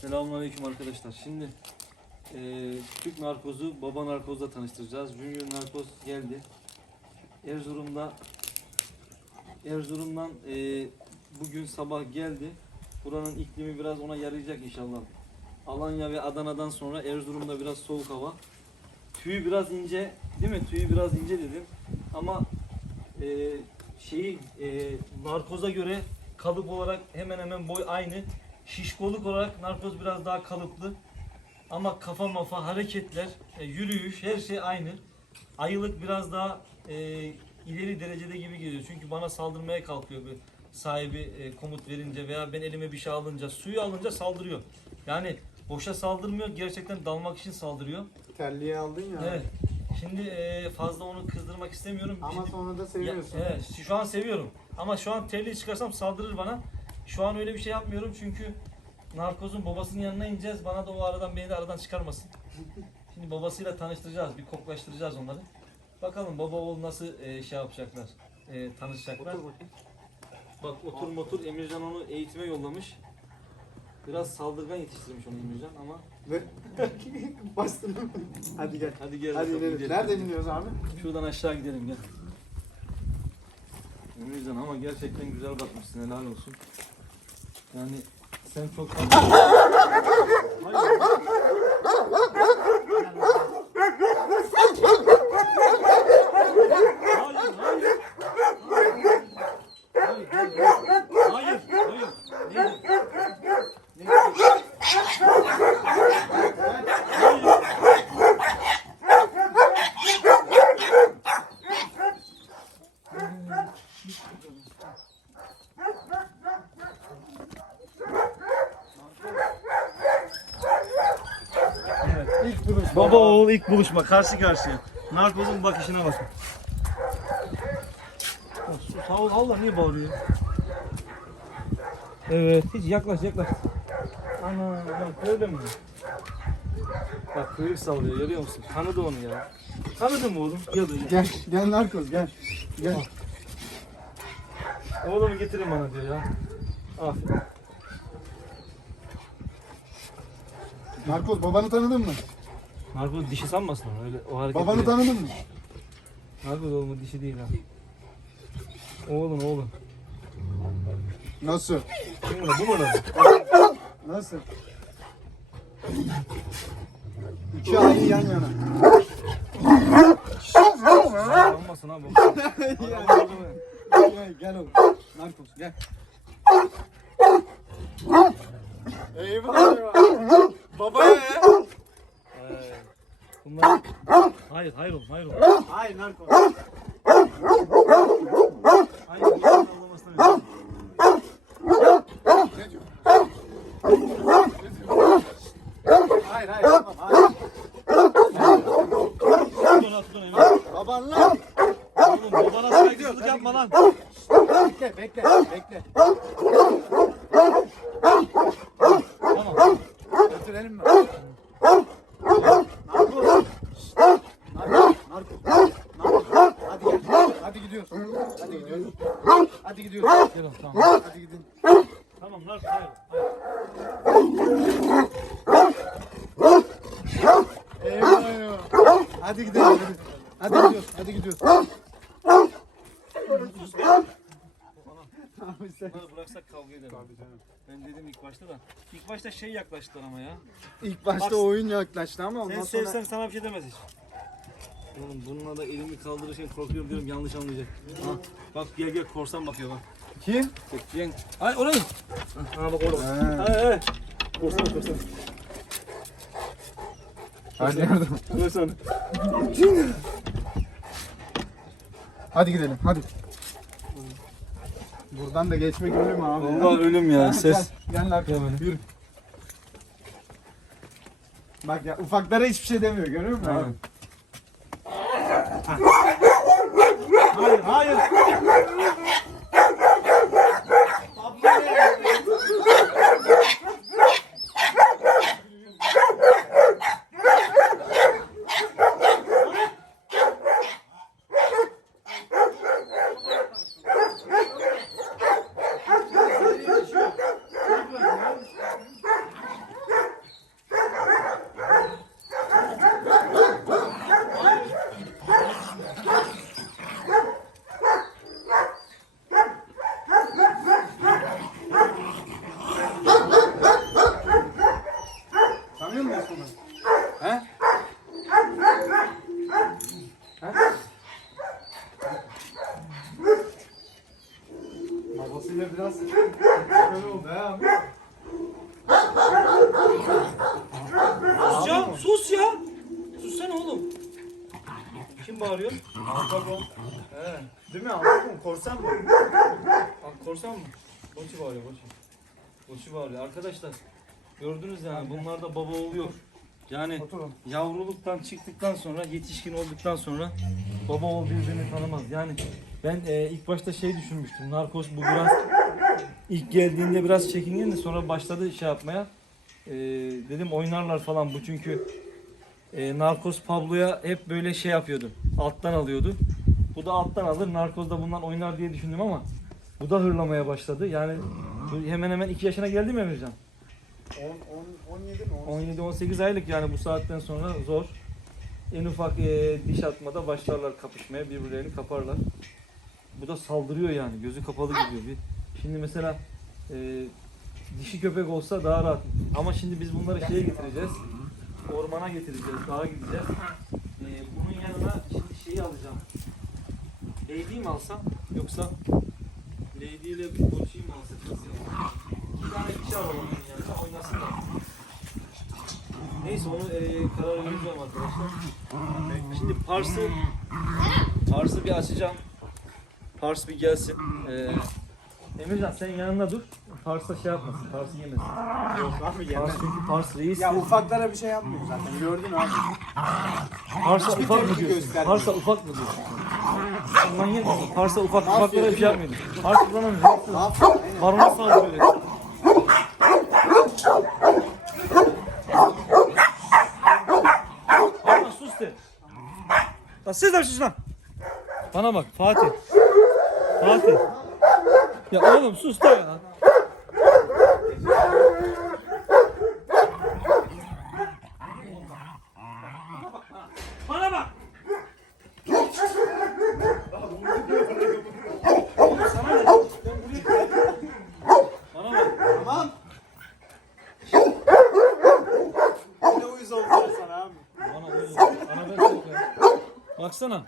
Selamünaleyküm arkadaşlar. Şimdi eee Türk narkozu baba narkozla tanıştıracağız. Junior narkoz geldi. Erzurum'da Erzurum'dan eee, bugün sabah geldi. Buranın iklimi biraz ona yarayacak inşallah. Alanya ve Adana'dan sonra Erzurum'da biraz soğuk hava. Tüyü biraz ince, değil mi? Tüyü biraz ince dedim. Ama eee şeyi eee, narkoza göre kalıp olarak hemen hemen boy aynı. Şişkoluk olarak narkoz biraz daha kalıplı. Ama kafa mafa, hareketler, e, yürüyüş her şey aynı. Ayılık biraz daha e, ileri derecede gibi geliyor. Çünkü bana saldırmaya kalkıyor bir sahibi e, komut verince veya ben elime bir şey alınca, suyu alınca saldırıyor. Yani boşa saldırmıyor, gerçekten dalmak için saldırıyor. Terliği aldın ya. Evet. Şimdi e, fazla onu kızdırmak istemiyorum. Ama Şimdi- sonra da ya, seviyorsun. evet, şu an seviyorum. Ama şu an terliği çıkarsam saldırır bana. Şu an öyle bir şey yapmıyorum çünkü narkozun babasının yanına ineceğiz. Bana da o aradan beni de aradan çıkarmasın. Şimdi babasıyla tanıştıracağız, bir koklaştıracağız onları. Bakalım baba oğul nasıl e, şey yapacaklar, e, tanışacaklar. Bak otur motor Emircan onu eğitime yollamış. Biraz saldırgan yetiştirmiş onu Emircan ama Ve bastın. Hadi gel. hadi gel Hadi bakalım, inelim. gidelim. Nereden iniyoruz abi? Şuradan aşağı gidelim gel. Emircan ama gerçekten güzel bakmışsın helal olsun. Yani sen çok Hayır. Hayır, hayır. Hayır, hayır. Hayır, hayır. Neydi? Neydi? Hayır. Evet. İlk duruş. Baba oğul ilk buluşma karşı karşıya. Narkozun bakışına bakın. Ya Sus Allah Allah niye bağırıyor? Evet hiç yaklaş yaklaş. Ana bak öyle mi? Bak kuyruk sallıyor görüyor musun? Tanıdı onu ya. Tanıdı mı oğlum? Gel böyle. Gel. Gel narkoz gel. Gel. Oğlumu getirin bana diyor ya. Aferin. Narkoz babanı tanıdın mı? Narkoz dişi sanmasın ama öyle o hareketleri. Babanı tanıdın mı? Narkoz oğlumun dişi değil ha. Oğlum oğlum. Nasıl? Kim buna? Bu mu lan? Nasıl? İki ayı yan yana. Olmasın ha bu. Gel oğlum. Narkoz gel. Eyvah eyvah. Baba ya. Ee, Bunlar... Hayır, hayır oğlum, hayır oğlum. Hayır narkoz. Hayır, bu işin anlamasına verin. Hayır hayır tamam hayır. Tut onu, tut onu hemen. Baban lan. Oğlum babana saygısızlık yapma lan. Bekle bekle bekle. Tamam. Götürelim mi? Narkoz. Narkoz. Narkoz. Narkoz. Hadi gel. Hadi gidiyoruz. Hadi gidiyoruz. Hadi gidiyoruz. Gel oğlum, tamam. Hadi gidin. Tamam, lan, hayır. hayır. Eyvah eyvah. Hadi gidelim. Hadi. Gidiyoruz. Hadi gidiyoruz. Abi sen Bunları bıraksak kavga ederim. Ben dedim ilk başta da. İlk başta şey yaklaştılar ama ya. ilk başta Bak- oyun yaklaştı ama Sen ondan sonra sevsen sana bir şey demez hiç. Oğlum bununla da elimi kaldırırken korkuyorum diyorum yanlış anlayacak. Ha, bak gel gel korsan bakıyor bak. kim? Bekleyen. Ay orayı. Ha bak orada. Ha. Hay hay. Korsan korsan. Hadi yardım. Korsan. Hadi gidelim. Hadi. Buradan da geçmek ölüm abi. Vallahi ölüm ya ses. Gel, gel. Gel böyle. Yürü. Bak ya ufaklara hiçbir şey demiyor görüyor musun? Aynen. abi? Hayır hayır. He. Değil mi Alpagon? Korsan mı? Bak korsan mı? Boçi bağırıyor boçi. Boçi bağırıyor. Arkadaşlar gördünüz yani bunlarda baba oğul yok. Yani Oturun. yavruluktan çıktıktan sonra yetişkin olduktan sonra baba oğul birbirini tanımaz. Yani ben e, ilk başta şey düşünmüştüm. Narkos bu biraz ilk geldiğinde biraz çekingen de sonra başladı şey yapmaya. E, dedim oynarlar falan bu çünkü e, Narkos Pablo'ya hep böyle şey yapıyordu. Alttan alıyordu. Bu da alttan alır. Narkoz da bundan oynar diye düşündüm ama bu da hırlamaya başladı. Yani hemen hemen 2 yaşına geldi mi Emircan? 10, 10, 17 mi? 18. 17-18 aylık yani bu saatten sonra zor. En ufak e, diş atmada başlarlar kapışmaya, birbirlerini kaparlar. Bu da saldırıyor yani, gözü kapalı gidiyor. Bir, şimdi mesela e, dişi köpek olsa daha rahat. Ama şimdi biz bunları şeye getireceğiz. Ormana getireceğiz, dağa gideceğiz. E, bunun yanına şimdi şeyi alacağım. Lady mi alsam yoksa Lady ile Boçi'yi mi alsak? İki tane kişi alalım onun yanına oynasınlar. Neyse onu e, karar vereceğim arkadaşlar. Şimdi Pars'ı Pars'ı bir açacağım. Pars bir gelsin. E, Emircan sen yanında dur. Pars'a şey yapmasın. Pars'ı yemesin. Yok abi yemez. Pars çünkü Pars reis. Ya ufaklara bir şey yapmıyor zaten. Gördün abi. Pars'a ufak mı diyorsun? Pars'a ufak mı diyorsun? Manyak mısın? Pars'a ufak ufaklara bir şey yapmıyordun. Pars kullanamıyor. Aynen. Barona saldırıyor. Barona sus de. Ya siz de lan. Bana bak Fatih. Fatih. Ya oğlum sus da ya. Bana bak. Oğlum sana ne? Ben buraya- Bana bak. Tamam. Ne uyuz oldular sana abi. Bana uyuz. Bana ver çok ya. Baksana.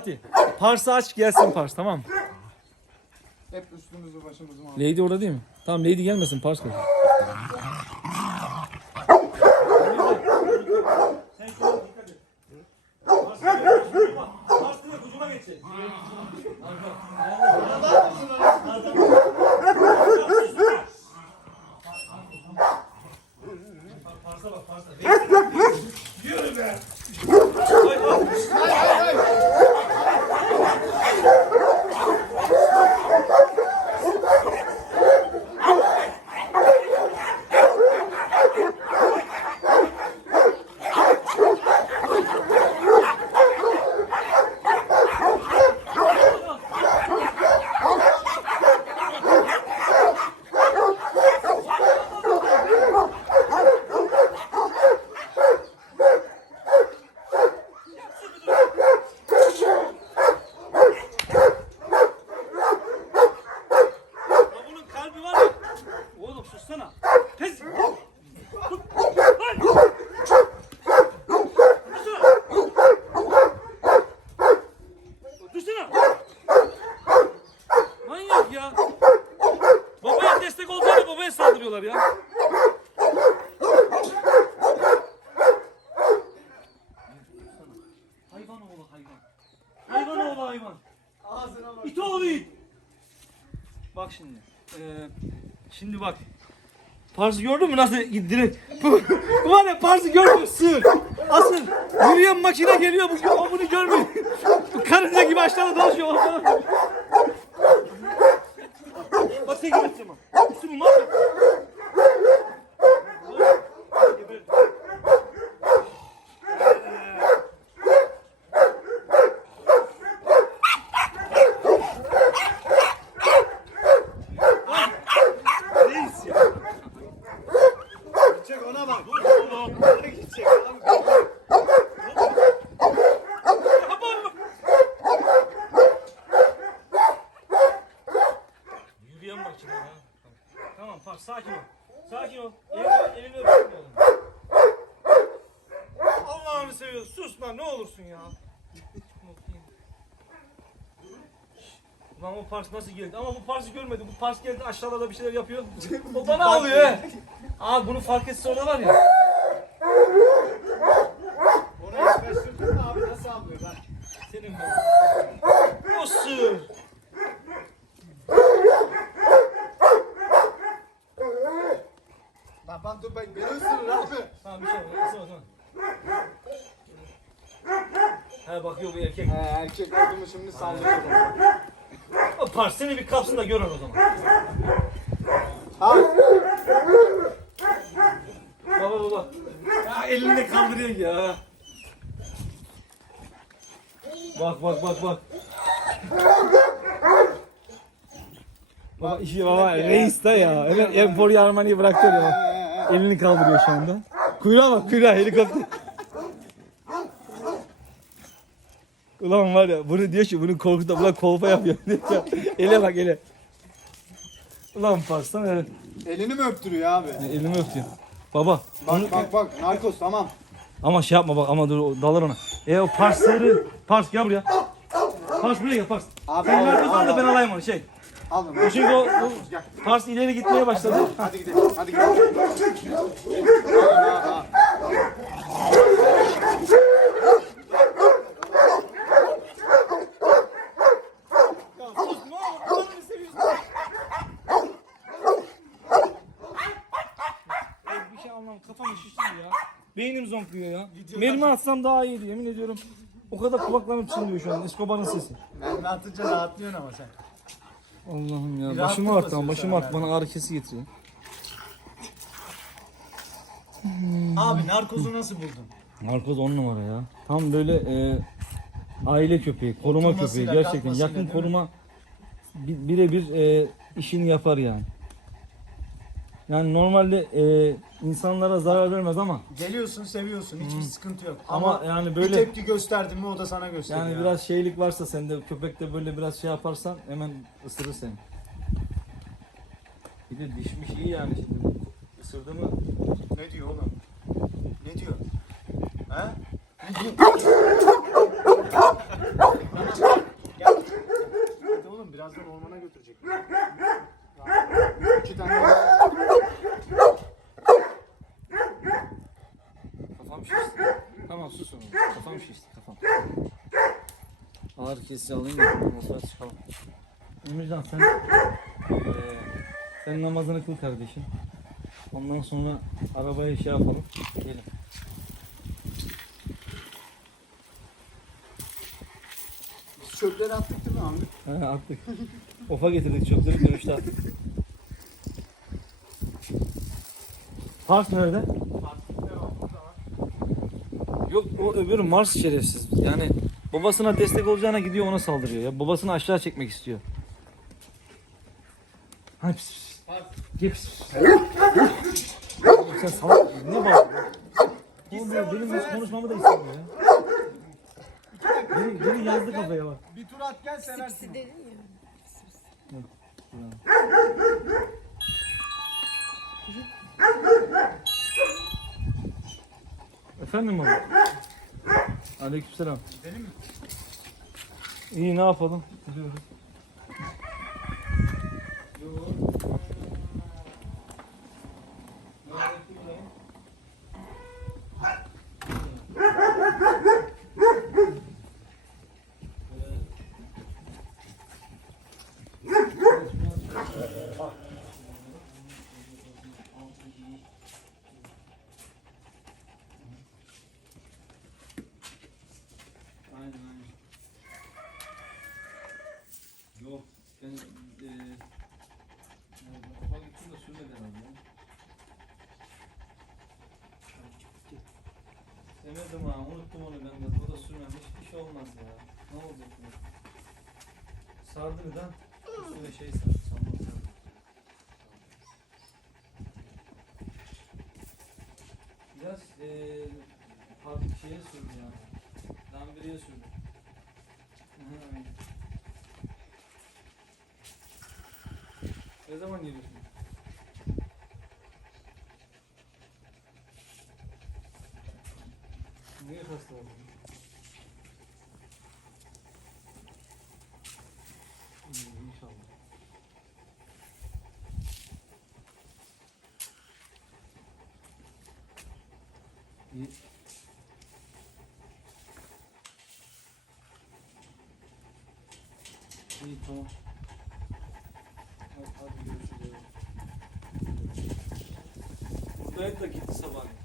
Fatih. Pars'ı aç gelsin Pars tamam mı? Hep üstümüzü başımızı mı Lady orada değil mi? Tamam Lady gelmesin Pars koy. Sen şuna dikkat et. Pars Pars direkt ucuna geçecek. Pars'a bak Pars'a. Yürü be. Hay hay. Ya bunun kalbi var ya. Oğlum sussana. Pes. Lan. Dursana. Dursana. Manyak ya. Babaya destek olacağını babaya saldırıyorlar ya. Hayvan oğlu hayvan. Hayvan oğlu hayvan. Ağzına bak. İt oğlu it. Bak şimdi. Ee, şimdi bak. Pars'ı gördün mü nasıl direkt? Bu, var ya Pars'ı görmüyor sığır. Asıl yürüyen makine geliyor bu o bunu görmüyor. Karınca gibi aşağıda dolaşıyor. Bak sen gibi ha. Üstümü mahvet. Reis ya. Çek ona bak. Oğlum. Ona gidecek abi. Makine ya. Tamam Pars sakin ol. Sakin ol. Elini, elini öpsün oğlum. Allah'ını seviyorsun. Sus lan ne olursun ya. Lan o Pars nasıl geldi? Ama bu Pars'ı görmedi. Bu Pars geldi aşağıda bir şeyler yapıyor. O bana alıyor he. Abi bunu fark etse orada var ya. Ona hiç şaşırdın mı abi nasıl anlıyor bak. Sen senin be. Osur. Ben dur ben beni ısırır abi. Tamam bir şey yok. Isır o zaman. He bakıyor bu erkek. He erkek olduğumu şimdi saldırıyorum. O pars seni bir kapsın da görün o zaman. Ha Baba baba. Ya elini de kaldırıyor ya. Bak bak bak bak. Baba işi baba reis de ya. Evet Empor Yarmani'yi bıraktı ya. Elini kaldırıyor şu anda. Kuyruğa bak kuyruğa helikopter. Ulan var ya bunu diyor ki bunu korkuta ulan kolpa yapıyor. ele bak ele. Ulan Parslan evet. elini mi öptürüyor abi? Elimi öptü. Baba. Bak bak bak narkos tamam. Ama şey yapma bak ama dur dalar ona. E o parsları. Pars gel buraya. Pars buraya gel pars. Abi Sen al, narkoz al, al da ben al. alayım onu şey. Al bunu. Çünkü o, o pars ileri gitmeye başladı. Hadi gidelim. Hadi gidelim. Bir şey anlam kafam şişti ya. Beynim zonkluyor ya. Mermi atsam daha iyiydi yemin ediyorum. O kadar kulaklarım çınlıyor şu an. Escobar'ın sesi. Mermi atınca rahatlıyorsun ama sen. Allah'ım ya. Bir arttı ama basıyor başımı sana. Bana ağrı kesi getiriyor. Abi narkozu nasıl buldun? Narkoz on numara ya. Tam böyle e, aile köpeği, koruma köpeği. Oturmasıyla, Gerçekten kalkmasıyla yakın değil mi? koruma bi- birebir e, işini yapar yani. Yani normalde e, insanlara zarar vermez ama Geliyorsun seviyorsun hiçbir sıkıntı yok. Ama Ama, yani bir böyle- tepki gösterdin mi o da sana gösteriyor. yani biraz şeylik varsa sende köpekte böyle biraz şey yaparsan hemen ısırır seni. Bir de dişmiş iyi yani şimdi. Isırdı mı? Ne diyor oğlum? Ne diyor? He? Gel. Hadi oğlum birazdan ormana götürecek. İki tane Kafam şişti. Tamam sus oğlum. Kafam şişti kafam. Ağır kesici alayım da sonra çıkalım. Emircan sen eee sen namazını kıl kardeşim. Ondan sonra arabaya şey yapalım. Gelin. Çöpleri attık değil mi abi? He attık. Ofa getirdik çöpleri dönüşte attık. Park nerede? Yok o öbürü Mars şerefsiz. Yani babasına destek olacağına gidiyor ona saldırıyor ya. Babasını aşağı çekmek istiyor. Hadi pis pis. Gel pis pis. Oğlum sen salak ne bağırıyorsun? Oğlum ya, benim hiç konuşmamı da istemiyor ya. Beni, beni yazdı kafaya bak. Bir tur at gel seversin. dedin ya. Efendim baba? Aleykümselam. Gidelim mi? İyi ne yapalım? Gidiyoruz. Aynen aynen. Yok ben eee kafa gittim de sürmedi herhalde ya. Demedim ha unuttum onu ben de. O da sürmemiş. Bir şey olmaz ya. Ne olacak bu? Sardı bir de üstüne şey sardı. Sandal sardı. Biraz eee hafif şeye sürdü yani. Lambiriye sürdü. Ne zaman geliyorsun? Inşallah. İyi. İyi tamam. Hadi, hadi görüşürüz. Buradaydı da gitti sabah.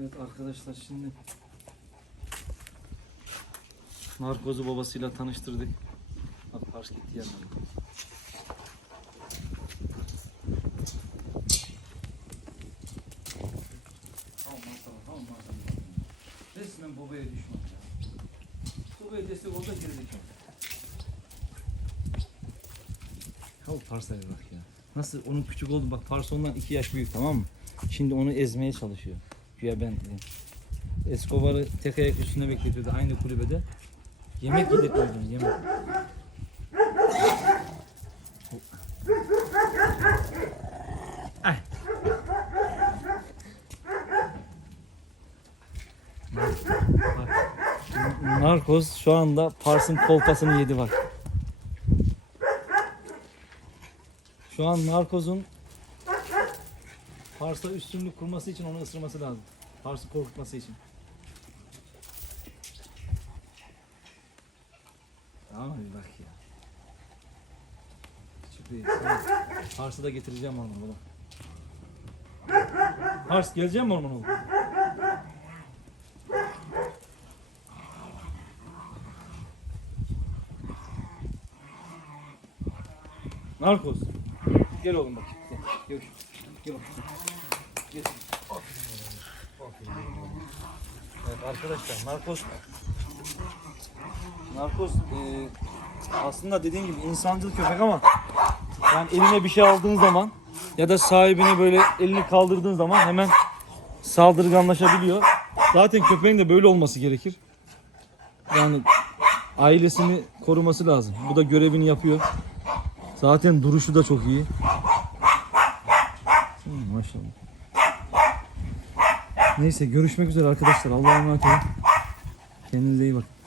Evet arkadaşlar şimdi narkozu babasıyla tanıştırdık. Bak Pars gitti yanına. Tamam tamam. Resmen babaya düşman ya. Babaya destek olsa gerizekalı. Ya o Pars'a bir bak ya. Nasıl onun küçük oldu bak Pars ondan iki yaş büyük tamam mı? Şimdi onu ezmeye çalışıyor. Güya ben Escobar'ı tek ayak üstünde bekletiyordu aynı kulübede. Yemek yedirtmiyordu yemek. Ay. Narkoz şu anda Pars'ın kolpasını yedi bak. Şu an Narkoz'un Pars'a üstünlük kurması için onu ısırması lazım. Pars'ı korkutması için. Tamam bir bak ya. Küçük değil. Pars'ı da getireceğim ormana baba. Pars geleceğim mi ormana oğlum? Narkoz. Gel oğlum bak. Gel. Gel. Gel. Evet arkadaşlar narkoz narkoz e, aslında dediğim gibi insancıl köpek ama yani eline bir şey aldığın zaman ya da sahibine böyle elini kaldırdığın zaman hemen saldırganlaşabiliyor. Zaten köpeğin de böyle olması gerekir. Yani ailesini koruması lazım. Bu da görevini yapıyor. Zaten duruşu da çok iyi. Maşallah. Neyse görüşmek üzere arkadaşlar. Allah'a emanet olun. Kendinize iyi bakın.